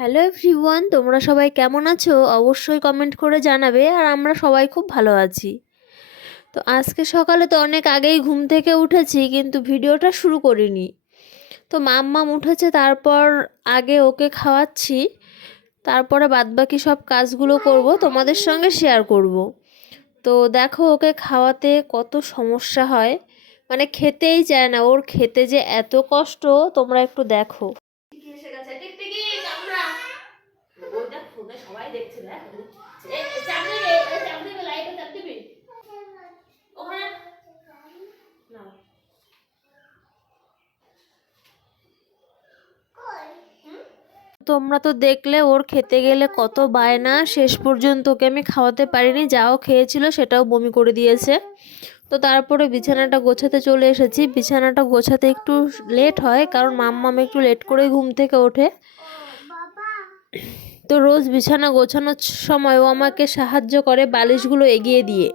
Hello everyone তোমরা সবাই কেমন আছো? অবশ্যই কমেন্ট করে জানাবে আর আমরা সবাই খুব ভালো আছি। তো আজকে সকালে তো অনেক আগেই ঘুম থেকে উঠেছি, কিন্তু ভিডিওটা শুরু করিনি। তো মাম্মাম উঠেছে, তারপর আগে ওকে খাওয়াচ্ছি, তারপরে বাদবাকি সব কাজগুলো করব, তোমাদের সঙ্গে শেয়ার করব। তো দেখো ওকে খাওয়াতে কত সমস্যা হয়। মানে খেতেই চায় না, ওর খেতে যে এত কষ্ট, তোমরা একটু দেখো এসে গেছে টিকটিকি কামড়া ওই দেখ ফোনে সবাই দেখছে দেখ এ, চাপ দিবি এ, চাপ দিবি লাইটে চাপ দিবি ওখানে না তোমরা তো দেখলে ওর খেতে গেলে কত বায়না। শেষ পর্যন্ত ওকে আমি খাওয়াতে পারিনি যাও খেয়েছিল সেটাও বমি করে দিয়েছে। তো তারপরে বিছানাটা গোছাতে চলে এসেছি। বিছানাটা গোছাতে একটু লেট হয়, কারণ মাম্মাম একটু লেট করে ঘুম থেকে ওঠে। তো রোজ বিছানা গোছানোর সময় ও আমাকে সাহায্য করে বালিশগুলো এগিয়ে দিয়ে।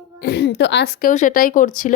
তো আজকেও সেটাই করছিল।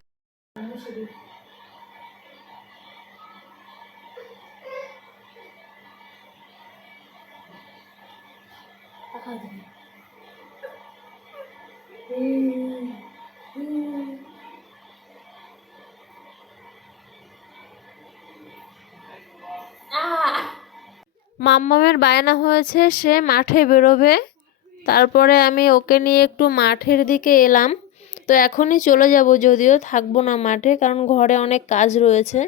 মাম্মামের বায়না হয়েছে, সে মাঠে বেরোবে। তারপরে আমি ওকে নিয়ে একটু মাঠের দিকে এলাম। তো এখনই চলে যাব, যদিও থাকব না মাঠে, কারণ ঘরে অনেক কাজ রয়েছে।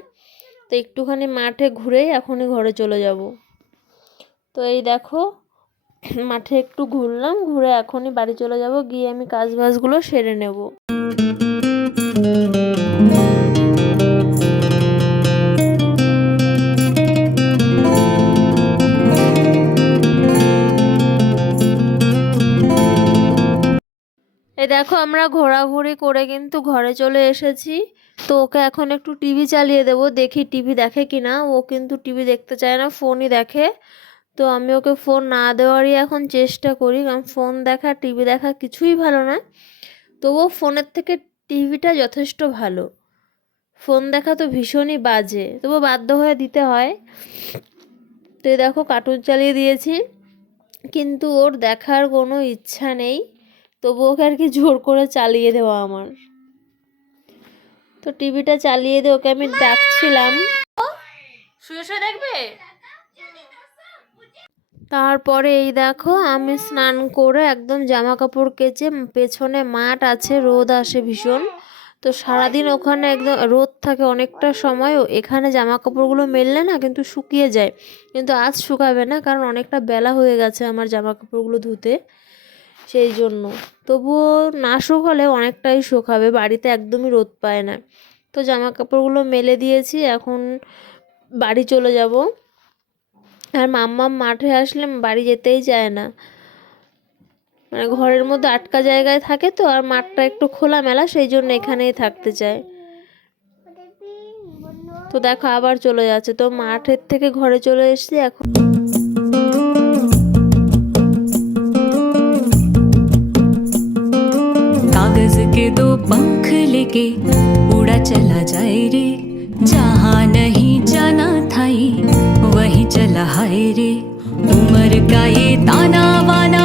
তো একটুখানি মাঠে ঘুরেই এখনই ঘরে চলে যাব। তো এই দেখো মাঠে একটু ঘুরলাম, ঘুরে এখনই বাড়ি চলে যাব, গিয়ে আমি কাজ বাজগুলো সেরে নেব। এই দেখো আমরা ঘোরাঘুরি করে কিন্তু ঘরে চলে এসেছি। তো ওকে এখন একটু টিভি চালিয়ে দেবো, দেখি টিভি দেখে কি না ও কিন্তু টিভি দেখতে চায় না, ফোনই দেখে। তো আমি ওকে ফোন না দেওয়ারই এখন চেষ্টা করি কারণ ফোন দেখা টিভি দেখা কিছুই ভালো না। তবুও ফোনের থেকে টিভিটা যথেষ্ট ভালো। ফোন দেখা তো ভীষণই বাজে তবু বাধ্য হয়ে দিতে হয়। তো দেখো কার্টুন চালিয়ে দিয়েছি কিন্তু ওর দেখার কোনো ইচ্ছা নেই তবু ওকে আর কি জোর করে চালিয়ে দেওয়া আমার। তো টিভিটা চালিয়ে দিয়ে ওকে আমি ডাকছিলাম। শুয়ে শুয়ে দেখবে? তারপরে এই দেখো, আমি স্নান করে একদম জামা কাপড় কেচে পেছনে মাঠ আছে, রোদ আসে ভীষণ। তো সারাদিন ওখানে একদম রোদ থাকে অনেকটা সময় এখানে জামা কাপড়গুলো মেললে না কিন্তু শুকিয়ে যায়। কিন্তু আজ শুকাবে না, কারণ অনেকটা বেলা হয়ে গেছে আমার জামা কাপড়গুলো ধুতে। সেই জন্য। তবুও না শুকালে অনেকটাই শুকাবে, বাড়িতে একদমই রোদ পায় না। তো জামা কাপড়গুলো মেলে দিয়েছি, এখন বাড়ি চলে যাব। আর মাম্মা মাঠে আসলে বাড়ি যেতেই চায় না মানে ঘরের মধ্যে আটকা জায়গায় থাকে তো আর মাঠটা একটু খোলামেলা সেই জন্য এখানেই থাকতে চায় তো দেখো আবার চলে যাচ্ছে তো মাঠের থেকে ঘরে চলে এসেছি এখন कागज के दो पंख लेके उड़ा चला जाए रे जहाँ नहीं जाना था ये वही चला हाय रे उम्र का ये ताना वाना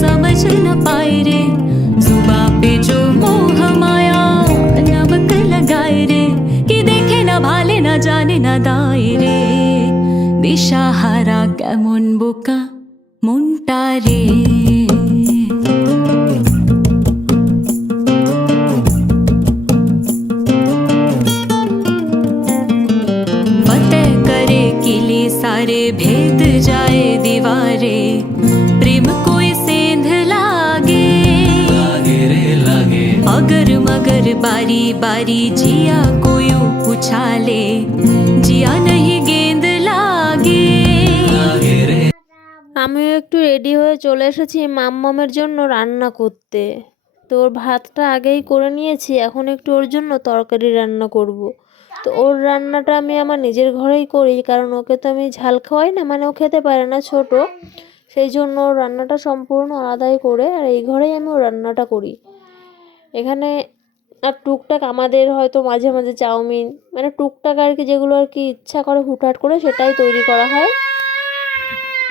समझ न पाए रे जुबा पे जो मोह माया नमक लगाए रे कि देखे न भाले न जाने न दाए रे দিশা হারা কেমন বোকা মনটা রে किले सारे भेद जाए दीवारे प्रेम कोई सेंध लागे अगर मगर बारी बारी जिया कोई उछाले जिया नहीं गेंद लागे আমিও একটু রেডি হয়ে চলে এসেছি মাম্মামের জন্য রান্না করতে তো ওর ভাতটা আগেই করে নিয়েছি এখন একটু ওর জন্য তরকারি রান্না করব। তো ওর রান্নাটা আমি আমার নিজের ঘরেই করি, কারণ ওকে তো আমি ঝাল খাওয়াই না মানে ও খেতে পারে না ছোট। সেই জন্য ওর রান্নাটা সম্পূর্ণ আলাদাই করে, আর এই ঘরেই আমি ওর রান্নাটা করি। এখানে আর টুকটাক আমাদের হয়তো মাঝে মাঝে চাউমিন মানে টুকটাক আর কি যেগুলো আর কি ইচ্ছা করে হুটহাট করে সেটাই তৈরি করা হয়।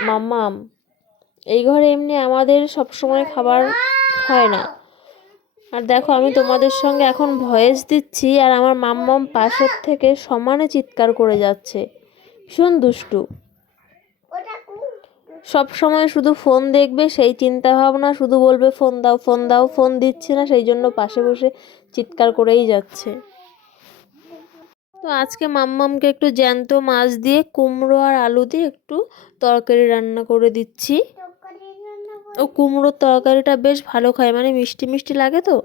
মাম্মাম, এই ঘরে এমনি আমাদের সব সময় খাবার হয় না। আর দেখো, আমি তোমাদের সঙ্গে এখন ভয়েস দিচ্ছি আর আমার মাম্মাম পাশের থেকে সমানে চিৎকার করে যাচ্ছে। ভীষণ দুষ্টু, সব সময় শুধু ফোন দেখবে, সেই চিন্তা ভাবনা শুধু বলবে, ফোন দাও ফোন দাও, ফোন দিচ্ছে না, সেই জন্য পাশে বসে চিৎকার করেই যাচ্ছে। তো আজকে মাম্মামকে একটু জ্যান্ত মাছ দিয়ে কুমড়ো আর আলু দিয়ে একটু তরকারি রান্না করে দিচ্ছি। ও কুমড়োর তরকারিটা বেশ ভালো খায় মানে মিষ্টি মিষ্টি লাগে তো।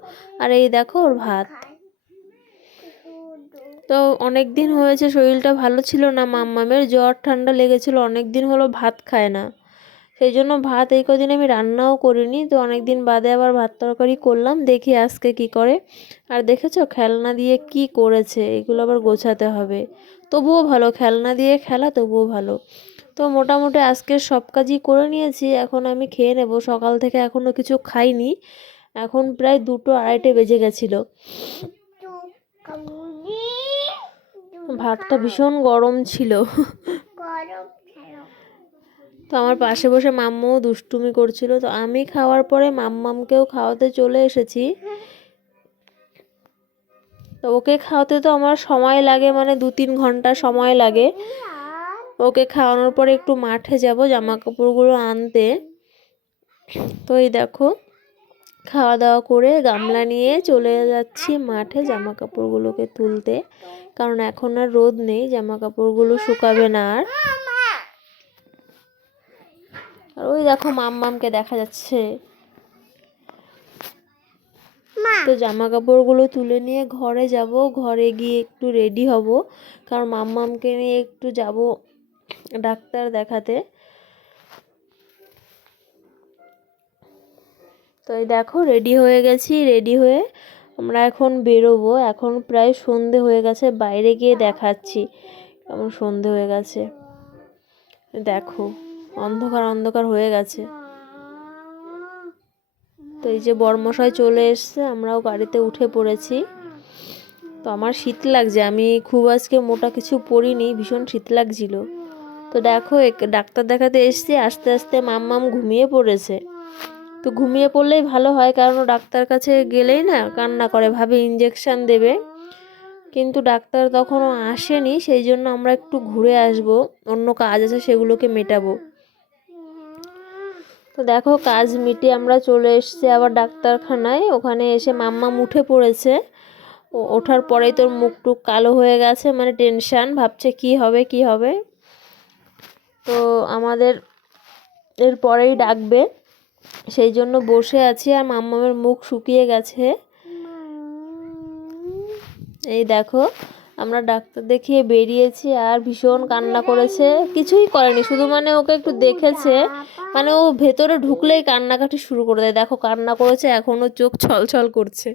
আর এই দেখো ওর ভাত। তো অনেক দিন হয়েছে, শরীরটা ভালো ছিল না, মাম্মামের জ্বর ঠান্ডা লেগেছিল অনেক দিন হলো ভাত খায় না। সেই জন্য ভাত এই কদিন আমি রান্নাও করিনি, তো অনেক দিন বাদে আবার ভাত তরকারি করলাম, দেখি আজকে কি করে। আর দেখেছ খেলনা দিয়ে কি করেছে, এগুলো আবার গোছাতে হবে। তবুও ভালো, খেলনা দিয়ে খেলা তবুও ভালো। তো মোটামুটি আজকে সব কাজই করে নিয়েছি, এখন আমি খেয়ে নেব। সকাল থেকে এখনও কিছু খাইনি, এখন প্রায় দুটো আড়াইটে বেজে গেছিল। ভাতটা ভীষণ গরম ছিল। তো আমার পাশে বসে মাম্মাও দুষ্টুমি করছিল। তো আমি খাওয়ার পরে মাম্মামকেও খাওয়াতে চলে এসেছি। তো ওকে খাওয়াতে তো আমার সময় লাগে মানে দু তিন ঘণ্টা সময় লাগে। ওকে খাওয়ানোর পরে একটু মাঠে যাব জামা কাপড়গুলো আনতে। তো এই দেখো, খাওয়া দাওয়া করে গামলা নিয়ে চলে যাচ্ছি মাঠে জামা কাপড়গুলোকে তুলতে। কারণ এখন আর রোদ নেই জামা কাপড়গুলো শুকাবে না আর। আর ওই দেখো মাম্মামকে দেখা যাচ্ছে। তো জামা কাপড়গুলো তুলে নিয়ে ঘরে যাব, ঘরে গিয়ে একটু রেডি হব। কারণ মাম্মামকে নিয়ে একটু যাব ডাক্তার দেখাতে। তো এই দেখো রেডি হয়ে গেছি রেডি হয়ে আমরা এখন বেরোবো। এখন প্রায় সন্ধে হয়ে গেছে, বাইরে গিয়ে দেখাচ্ছি কেমন সন্ধে হয়ে গেছে। দেখো, অন্ধকার অন্ধকার হয়ে গেছে। তো এই যে বর্মশাই চলে এসছে, আমরাও গাড়িতে উঠে পড়েছি। তো আমার শীত লাগছে, আমি খুব আজকে মোটা কিছু পরিনি, ভীষণ শীত লাগছিল। তো দেখো ডাক্তার দেখাতে এসছি, আস্তে আস্তে মাম্মাম ঘুমিয়ে পড়েছে। তো ঘুমিয়ে পড়লেই ভালো হয়, কারণ ডাক্তার কাছে গেলেই না কান্না করে, ভাবে ইঞ্জেকশান দেবে। কিন্তু ডাক্তার তখনও আসেনি, সেই জন্য আমরা একটু ঘুরে আসব, অন্য কাজ আছে সেগুলোকে মেটাবো। তো দেখো, কাজ মিটিয়ে আমরা চলে এসেছি আবার ডাক্তারখানায়, ওখানে এসে মাম্মাম উঠে পড়েছে। ওঠার পরেই তোর মুখ টুক কালো হয়ে গেছে মানে টেনশান ভাবছে কি হবে কি হবে। তো আমাদের এর পরেই ডাকবে। সেই জন্য বসে আছি আর মাম্মামের মুখ শুকিয়ে গেছে। এই দেখো, আমরা ডাক্তার দেখিয়ে বেরিয়েছি আর ভীষণ কান্না করেছে। কিছুই করেনি, শুধু মানে ওকে একটু দেখেছে। মানে ও ভেতরে ঢুকলেই কান্নাকাটি শুরু করে দেয়। দেখো, কান্না করেছে এখনও চোখ ছলছল করছে।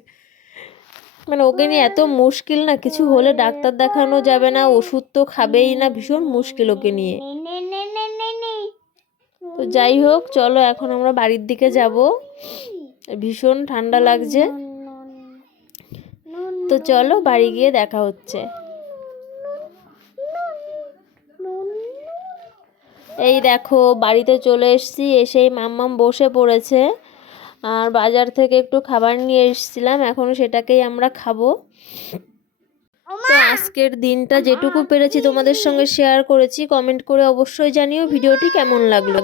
মানে ওকে নিয়ে এত মুশকিল না, কিছু হলে ডাক্তার দেখানো যাবে না, ওষুধ তো খাবেই না, ভীষণ মুশকিল ওকে নিয়ে। তো যাই হোক, চলো এখন আমরা বাড়ির দিকে যাব। ভীষণ ঠান্ডা লাগছে। তো চলো বাড়ি গিয়ে দেখা হচ্ছে। এই দেখো, বাড়িতে চলে এসেছি, এসেই মাম্মাম বসে পড়েছে। আর বাজার থেকে একটু খাবার নিয়ে এসেছিলাম, এখন সেটাকেই আমরা খাব। তো আজকের দিনটা যেটুকু পেরেছি তোমাদের সঙ্গে শেয়ার করেছি, কমেন্ট করে অবশ্যই জানিও ভিডিওটি কেমন লাগল।